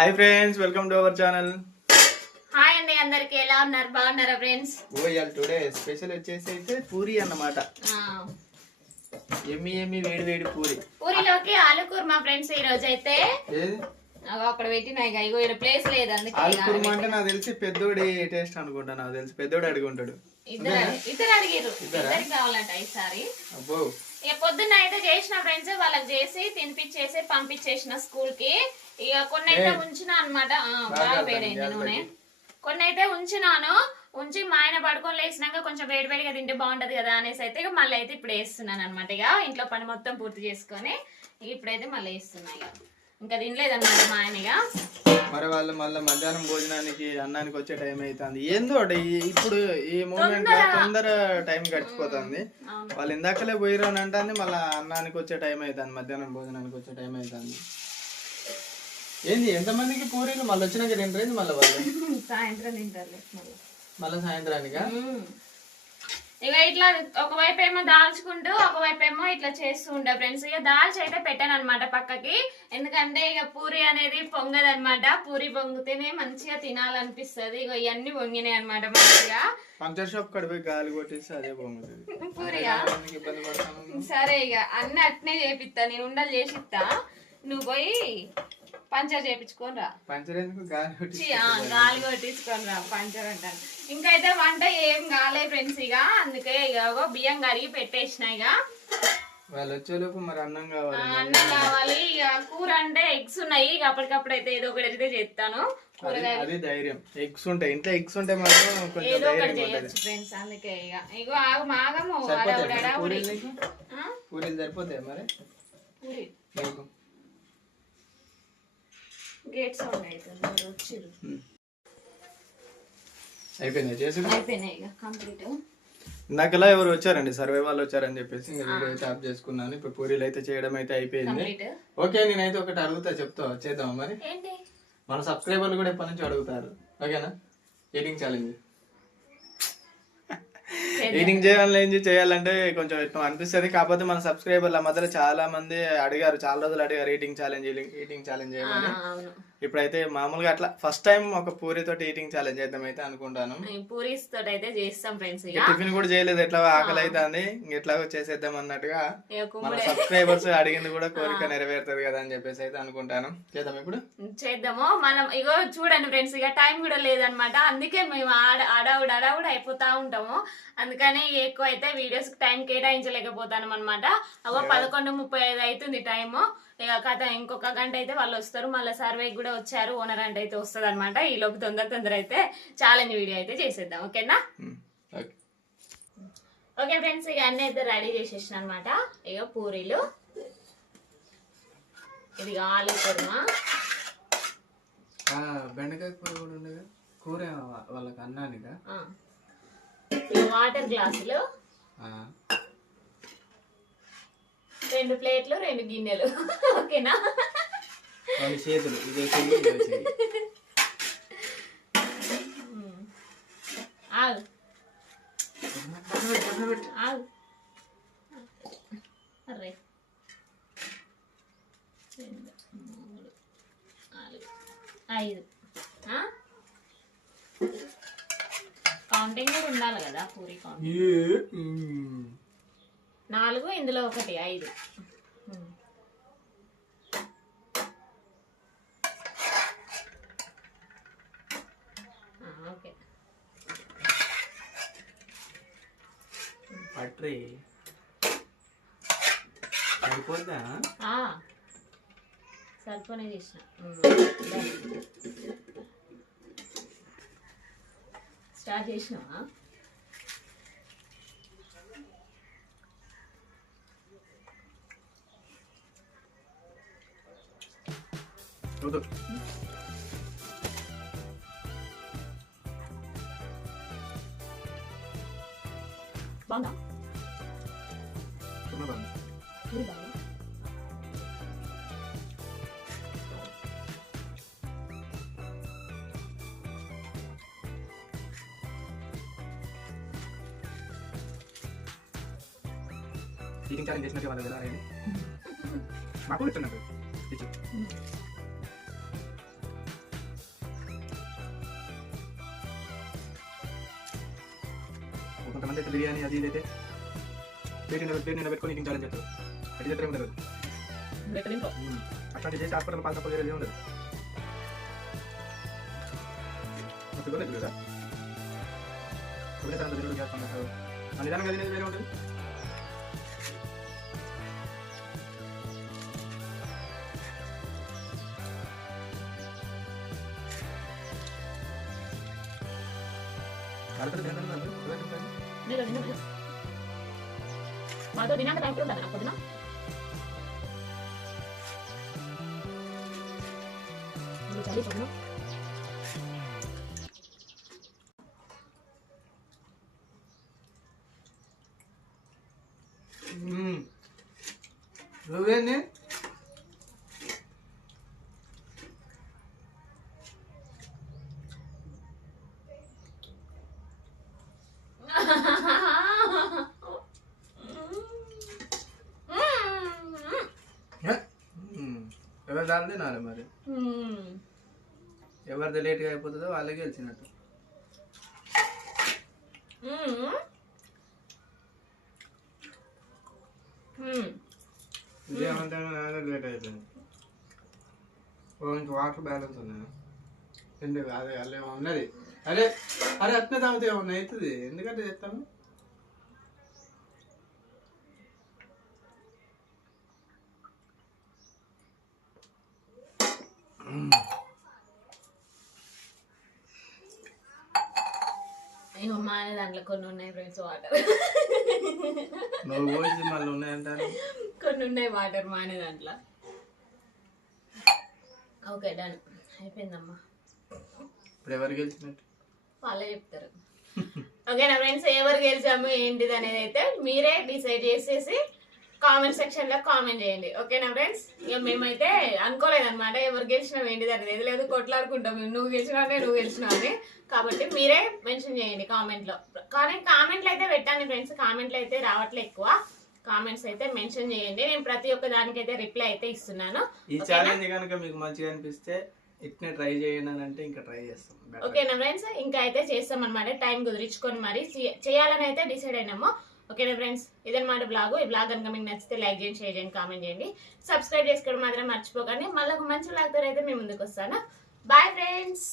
Hi friends welcome to our channel hi అండి అందరికి ఎలా ఉన్నారు? బాగున్నారా ఫ్రెండ్స్ ఓ ఇవాళ టుడే స్పెషల్ వచ్చేసి అయితే పూరి అన్నమాట. ఎమ్మి ఎమ్మి వేడి వేడి పూరి. పూరిలోకి ఆలు కుర్మా ఫ్రెండ్స్ ఈ రోజు అయితే అక్కడ పెట్టినాయి ఇక ఇగో ఇక్కడ ప్లేస్ లేదు అందుకే ఆలు కుర్మా అంటే నాకు తెలిసి పెద్దోడి టేస్ట్ అనుకుంటా నాకు తెలిసి పెద్దోడు అడిగి ఉంటాడు ఇద్దరు ఇద్దరు? అడిగిరు ఇద్దరికి కావాలంట ఈసారి. అబ్బో. పొద్దున్న అయితే చేసిన ఫ్రెండ్స్ వాళ్ళకి చేసి తినిపించేసి పంపించేసిన స్కూల్కి. ఇక కొన్ని అయితే ఉంచిన అనమాట బాగా వేడైంది నూనె. కొన్ని అయితే ఉంచినాను. ఉంచి మా ఆయన పడుకొని లేచినాక కొంచెం వేడి వేడిగా తింటే బాగుంటది కదా అనేసి అయితే ఇక మళ్ళీ అయితే ఇప్పుడు వేస్తున్నాను అనమాట ఇక. ఇంట్లో పని మొత్తం పూర్తి చేసుకొని ఇప్పుడైతే మళ్ళీ వేస్తున్నా ఇక. ఇంకా తినలేదన్నమాట మా ఆయన ఇక. మరి వాళ్ళు మళ్ళీ మధ్యాహ్నం భోజనానికి అన్నానికి వచ్చే టైం అవుతుంది ఏందో ఇప్పుడు ఈ మూమెంట్ తొందర. టైం గడిచిపోతుంది. వాళ్ళు ఇందాకలే పోయిరు అని అంటే మళ్ళీ అన్నానికి వచ్చే టైం అవుతుంది మధ్యాహ్నం భోజనానికి వచ్చే టైం అవుతుంది ఏంది ఎంతమందికి పూరీలు? మళ్ళీ వచ్చినాక తింటారు మళ్ళీ వాళ్ళు? సాయంత్రం తింటారులే మళ్ళీ. మళ్ళీ సాయంత్రానికా. ఇక ఇట్లా ఒకవైపు ఏమో దాల్చుకుంటూ ఒకవైపు ఏమో ఇట్లా చేస్తూ ఉంటా ఫ్రెండ్స్. ఇక దాల్చి అయితే పెట్టాను అనమాట పక్కకి. ఎందుకంటే ఇక పూరి అనేది పొంగదనమాట పూరి పొంగితేనే మంచిగా తినాలనిపిస్తుంది. ఇక ఇవన్నీ పొంగినాయి అనమాట మంచిగా. పంచర్ షాప్ కడిపి గాలి కొట్టేసి అదే పొంగుతుంది. పూరియా? సరే ఇక అన్ని అట్నే చేపిస్తా నేను ఉండలు చేసిస్తా నువ్వు పోయి పంచర్ చేపించుకొని రా. పంచర్ ఎందుకు? గాలి కొట్టించుకొని రా పంచర్ అంటాను ఇంకైతే వంట ఏం కాలే ఫ్రెండ్స్ ఇక అందుకే ఇక ఇగో బియ్యం కడిగి పెట్టేసిన ఇక. వాళ్ళు వచ్చేలోపు మరి అన్నం కావాలి అన్నం కావాలి. ఇక కూర అంటే ఎగ్స్ ఉన్నాయి ఇక అప్పటికప్పుడు అయితే ఏదో ఒకటి అయితే చేస్తాను. అది- ధైర్యం. ఎగ్స్ ఉంటాయి. ఇంట్లో ఎగ్స్ ఉంటే మాత్రం ఏదో ఒకటి చేయొచ్చు ఫ్రెండ్స్ అందుకే ఇక. ఇగో ఆగు మాగము సరిపోతాయి మరి పూరీలు సరిపోతాయి పూరి గేట్ సౌండ్ అవుతుంది ఎవరు వచ్చిర్రు. అయిపోయింది చేసి అయిపోయినాయి ఇక కంప్లీట్ ఇందాకలా ఎవరు వచ్చారండి? సర్వే వాళ్ళు వచ్చారని చెప్పేసి ఇంకా వీడియో ఆఫ్ చేసుకున్నాను. ఇప్పుడు పూరీలు అయితే చేయడం అయితే అయిపోయింది. ఓకే నేనైతే ఒకటి అడుగుతా చెప్తా చేద్దాం మరి? మన సబ్స్క్రైబర్లు కూడా ఎప్పటి నుంచి అడుగుతారు. ఓకేనా? Eating challenge. ఈటింగ్ చేయాలని ఏం చేయాలంటే కొంచెం ఎట్లా అనిపిస్తుంది. కాకపోతే మన సబ్స్క్రైబర్ల మధ్యలో చాలా మంది అడిగారు చాలా రోజులు అడిగారు ఈటింగ్ ఛాలెంజ్ ఈటింగ్ ఛాలెంజ్ చేయమని. అవును. ఇప్పుడైతే మామూలుగా అట్లా ఫస్ట్ టైం ఒక పూరితోటి ఈటింగ్ ఛాలెంజ్ చేద్దాం అయితే అనుకుంటాను పూరీస్ తోటి అయితే చేస్తాం ఫ్రెండ్స్ టిఫిన్ కూడా చేయలేదు ఎట్లా ఆకలి అవుతుంది ఎట్లాగో చేసేద్దాం అన్నట్టుగా మన సబ్స్క్రైబర్స్ అడిగింది కూడా కోరిక నెరవేరుతుంది కదా అని చెప్పేసి అయితే అనుకుంటాను. చేద్దాం ఇప్పుడు? చేద్దాము. మనం ఇగో చూడండి ఫ్రెండ్స్ ఇక టైం కూడా లేదనమాట. అందుకే మేము ఆడ అడవుడు అడవుడు అయిపోతా ఉంటాము. అందుకని ఎక్కువ అయితే వీడియోస్ టైం కేటాయించలేకపోతాను అనమాట అగో పదకొండు ముప్పై ఐదు అవుతుంది టైము ఇక కథ ఇంకొక గంట అయితే వాళ్ళు వస్తారు. మళ్ళీ సర్వేకి కూడా వచ్చారు. ఓనర్ అంటే అయితే వస్తుంది అనమాట ఈ లోపు తొందర తొందర అయితే ఛాలెంజ్ వీడియో అయితే చేసేద్దాం. ఓకేనా ఓకే ఓకే ఫ్రెండ్స్ ఇక అన్ని అయితే రెడీ చేసేసిన అనమాట ఇక పూరీలు. ఇది ఆలు కుర్మా. బెండకాయ కూర కూడా ఉండగా కూర వాళ్ళకి అన్నానిగా. వాటర్ గ్లాసులు. రెండు ప్లేట్లు రెండు గిన్నెలు. ఓకేనా? రెండు చేతులు. ఇదే చెయ్యి ఇదే చెయ్యి. ఆగు. ఆగు. అర్రే. రెండు మూడు నాలుగు ఐదు ఆ? కౌంటింగ్ కూడా ఉండాలి కదా పూరి. నాలుగు ఇందులో ఒకటి ఐదు. ఓకే. పట్రి. సరిపోనే చేసిన. స్టార్ట్ చేసినావా? 너도 많아? 정말 많아. 우리 많아? 리딩 짜는 대신에 제가 만든 거다. 마법을 쓰는 거예요. 그치? 응. అయితే బిర్యానీ అది ఇది అయితే ప్లేట్ నిండా ప్లేట్ నిండా పెట్టుకొని తింటారని చెప్తారు అది చెప్తే ఉండదు అట్లాంటి చేసి హాస్పిటల్ పాస్ తప్ప వేరేది ఉండదు. షుగర్ లేదు కదా? చేస్తున్నారు ఆ నిదానంగా తినేది వేరే ఉంటుంది. తినడం కాదు, షుగర్ తింటాను. నేను నిన్న మాతో తినాక టైం ఉంటుంది నాకు పొద్దున ఇప్పుడు చలి పొద్దున మ్మ్. నువ్వేంది ఏ? మ్మ్. ఎవరి దాని తినాలి మరి. ఎవరిది లేట్గా అయిపోతుందో వాళ్ళకి గెలిచినట్టు ఇదేమంటే లేట్ అయిపోయింది ఓ ఇంక వాటర్ బ్యాలెన్స్ ఉన్నాయి? ఎందుకు అదే అల్లే ఉన్నది. అరే అరే అట్నే తాగితే ఏమన్నా అవుతుంది? ఎందుకంటే చెప్తాను ఇగో మా ఆయన దాంట్లో కొన్ని ఉన్నాయి ఫ్రెండ్స్ వాటర్ నువ్వు పోసి మళ్ళీ ఉన్నాయంటాను కొన్ని ఉన్నాయి వాటర్ మా ఆయన దాంట్లో. ఓకే డన్ అయిపోయిందమ్మా. ఇప్పుడు ఎవరు గెలిచినట్టు? వాళ్ళే చెప్తారు. ఓకేనా ఫ్రెండ్స్ ఎవరు గెలిచాము ఏంటిది అనేది అయితే మీరే డిసైడ్ చేసేసి కామెంట్ సెక్షన్లో కామెంట్ చేయండి. ఓకేనా ఫ్రెండ్స్? ఇక మేమైతే అనుకోలేదన్నమాట. ఎవరు గెలిచినావు ఏంటిది అనేది. ఏది లేదు కొట్లాడుకుంటాం. మేము నువ్వు గెలిచినావు నువ్వు గెలిచినావు అని. కాబట్టి మీరే మెన్షన్ చేయండి కామెంట్లో. కానీ కామెంట్లు అయితే పెట్టండి ఫ్రెండ్స్. కామెంట్లు అయితే రావట్లే ఎక్కువ. కామెంట్స్ అయితే మెన్షన్ చేయండి. నేను ప్రతి ఒక్క దానికైతే రిప్లై అయితే ఇస్తున్నాను. ఈ ఛాలెంజ్ కనుక మీకు మంచిగా అనిపిస్తే ఇట్నే ట్రై చేయండి అని అంటే ఇంకా ట్రై చేస్తాం. ఓకేనా ఫ్రెండ్స్? ఇంకా అయితే చేస్తాం అనమాట టైం కుదిరించుకొని మరి. చేయాలని అయితే డిసైడ్ అయినాము. ఓకేనా ఫ్రెండ్స్ ఇదన్నమాట బ్లాగ్ ఈ బ్లాగ్ కనుక మీకు నచ్చితే లైక్ చేయండి షేర్ చేయండి కామెంట్ చేయండి. సబ్స్క్రైబ్ చేసుకోవడం మాత్రం మర్చిపోకండి. మళ్ళీ ఒక మంచి బ్లాగ్ అయితే మేము ముందుకు వస్తాను. Bye friends